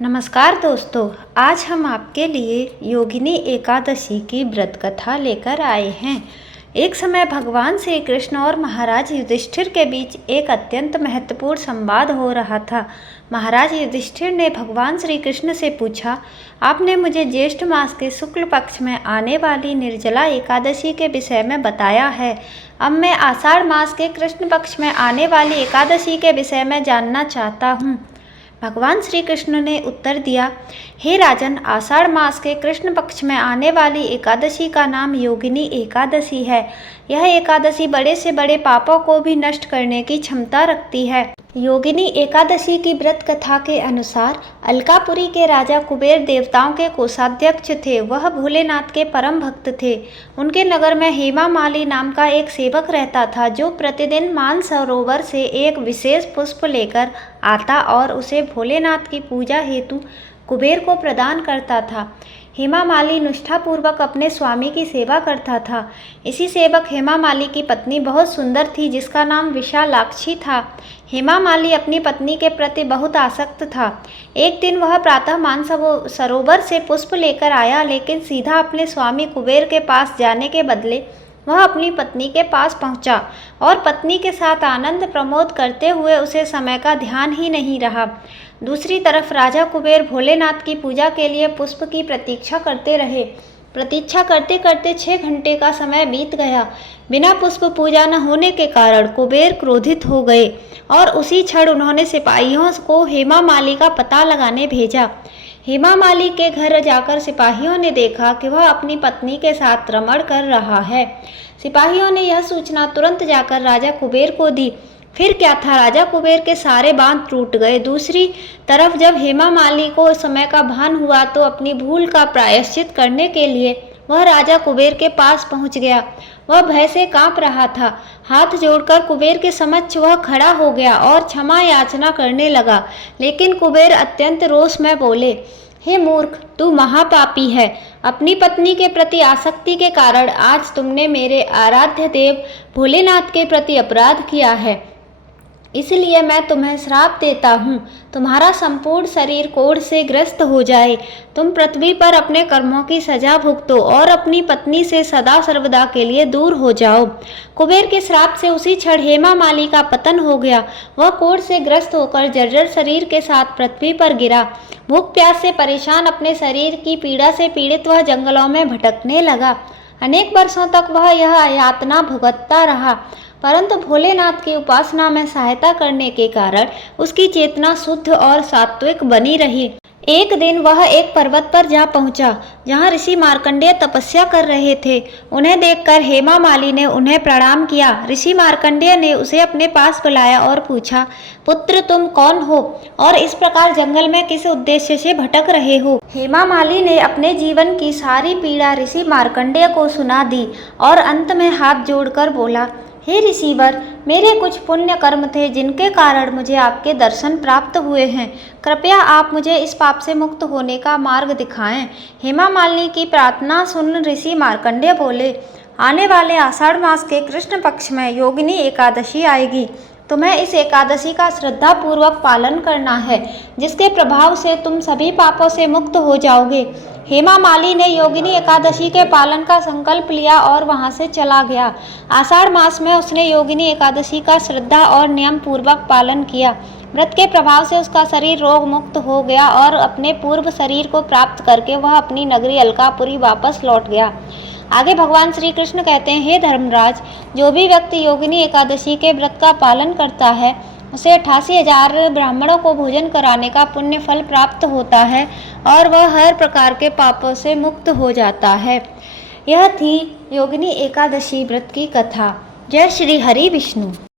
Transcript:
नमस्कार दोस्तों, आज हम आपके लिए योगिनी एकादशी की व्रत कथा लेकर आए हैं। एक समय भगवान श्री कृष्ण और महाराज युधिष्ठिर के बीच एक अत्यंत महत्वपूर्ण संवाद हो रहा था। महाराज युधिष्ठिर ने भगवान श्री कृष्ण से पूछा, आपने मुझे ज्येष्ठ मास के शुक्ल पक्ष में आने वाली निर्जला एकादशी के विषय में बताया है। अब मैं आषाढ़ मास के कृष्ण पक्ष में आने वाली एकादशी के विषय में जानना चाहता हूँ। भगवान श्री कृष्ण ने उत्तर दिया, हे राजन, आषाढ़ मास के कृष्ण पक्ष में आने वाली एकादशी का नाम योगिनी एकादशी है। यह एकादशी बड़े से बड़े पापों को भी नष्ट करने की क्षमता रखती है। योगिनी एकादशी की व्रत कथा के अनुसार अलकापुरी के राजा कुबेर देवताओं के कोषाध्यक्ष थे। वह भोलेनाथ के परम भक्त थे। उनके नगर में हेमा माली नाम का एक सेवक रहता था, जो प्रतिदिन मानसरोवर से एक विशेष पुष्प लेकर आता और उसे भोलेनाथ की पूजा हेतु कुबेर को प्रदान करता था। हेमा माली निष्ठापूर्वक अपने स्वामी की सेवा करता था। इसी सेवक हेमा माली की पत्नी बहुत सुंदर थी, जिसका नाम विशालाक्षी था। हेमा माली अपनी पत्नी के प्रति बहुत आसक्त था। एक दिन वह प्रातः मानसरोवर से पुष्प लेकर आया, लेकिन सीधा अपने स्वामी कुबेर के पास जाने के बदले वह अपनी पत्नी के पास पहुंचा और पत्नी के साथ आनंद प्रमोद करते हुए उसे समय का ध्यान ही नहीं रहा। दूसरी तरफ राजा कुबेर भोलेनाथ की पूजा के लिए पुष्प की प्रतीक्षा करते रहे। प्रतीक्षा करते करते 6 घंटे का समय बीत गया। बिना पुष्प पूजा न होने के कारण कुबेर क्रोधित हो गए और उसी क्षण उन्होंने सिपाहियों को हेमा माली का पता लगाने भेजा। हेमा माली के घर जाकर सिपाहियों ने देखा कि वह अपनी पत्नी के साथ रमण कर रहा है। सिपाहियों ने यह सूचना तुरंत जाकर राजा कुबेर को दी। फिर क्या था, राजा कुबेर के सारे बांध टूट गए। दूसरी तरफ जब हेमा माली को समय का भान हुआ तो अपनी भूल का प्रायश्चित करने के लिए वह राजा कुबेर के पास पहुंच गया। वह भय से कांप रहा था। हाथ जोड़कर कुबेर के समक्ष वह खड़ा हो गया और क्षमा याचना करने लगा। लेकिन कुबेर अत्यंत रोष में बोले, हे मूर्ख, तू महापापी है। अपनी पत्नी के प्रति आसक्ति के कारण आज तुमने मेरे आराध्य देव भोलेनाथ के प्रति अपराध किया है। इसलिए मैं तुम्हें श्राप देता हूँ, तुम्हारा संपूर्ण शरीर कोढ़ से ग्रस्त हो जाए। तुम पृथ्वी पर अपने कर्मों की सजा भुगतो और अपनी पत्नी से सदा सर्वदा के लिए दूर हो जाओ। कुबेर के श्राप से उसी क्षण हेमा माली का पतन हो गया। वह कोढ़ से ग्रस्त होकर जर्जर शरीर के साथ पृथ्वी पर गिरा। भूख प्यास से परेशान अपने शरीर की पीड़ा से पीड़ित वह जंगलों में भटकने लगा। अनेक वर्षों तक वह यह यातना भुगतता रहा, परंतु भोलेनाथ की उपासना में सहायता करने के कारण उसकी चेतना शुद्ध और सात्विक बनी रही। एक दिन वह एक पर्वत पर जा पहुंचा, जहां ऋषि मार्कंडेय तपस्या कर रहे थे। उन्हें देखकर हेमा माली ने उन्हें प्रणाम किया। ऋषि मार्कंडेय ने उसे अपने पास बुलाया और पूछा, पुत्र, तुम कौन हो और इस प्रकार जंगल में किस उद्देश्य से भटक रहे हो? हेमा माली ने अपने जीवन की सारी पीड़ा ऋषि मार्कंडेय को सुना दी और अंत में हाथ जोड़कर बोला, हे ऋषिवर, मेरे कुछ पुण्य कर्म थे जिनके कारण मुझे आपके दर्शन प्राप्त हुए हैं। कृपया आप मुझे इस पाप से मुक्त होने का मार्ग दिखाएं। हेमा मालिनी की प्रार्थना सुन ऋषि मार्कंडेय बोले, आने वाले आषाढ़ मास के कृष्ण पक्ष में योगिनी एकादशी आएगी। तुम्हें इस एकादशी का श्रद्धापूर्वक पालन करना है, जिसके प्रभाव से तुम सभी पापों से मुक्त हो जाओगे। हेमा माली ने योगिनी एकादशी के पालन का संकल्प लिया और वहां से चला गया। आषाढ़ मास में उसने योगिनी एकादशी का श्रद्धा और नियम पूर्वक पालन किया। व्रत के प्रभाव से उसका शरीर रोग मुक्त हो गया और अपने पूर्व शरीर को प्राप्त करके वह अपनी नगरी अलकापुरी वापस लौट गया। आगे भगवान श्री कृष्ण कहते हैं, हे धर्मराज, जो भी व्यक्ति योगिनी एकादशी के व्रत का पालन करता है उसे 88,000 ब्राह्मणों को भोजन कराने का पुण्य फल प्राप्त होता है और वह हर प्रकार के पापों से मुक्त हो जाता है। यह थी योगिनी एकादशी व्रत की कथा। जय श्री हरि विष्णु।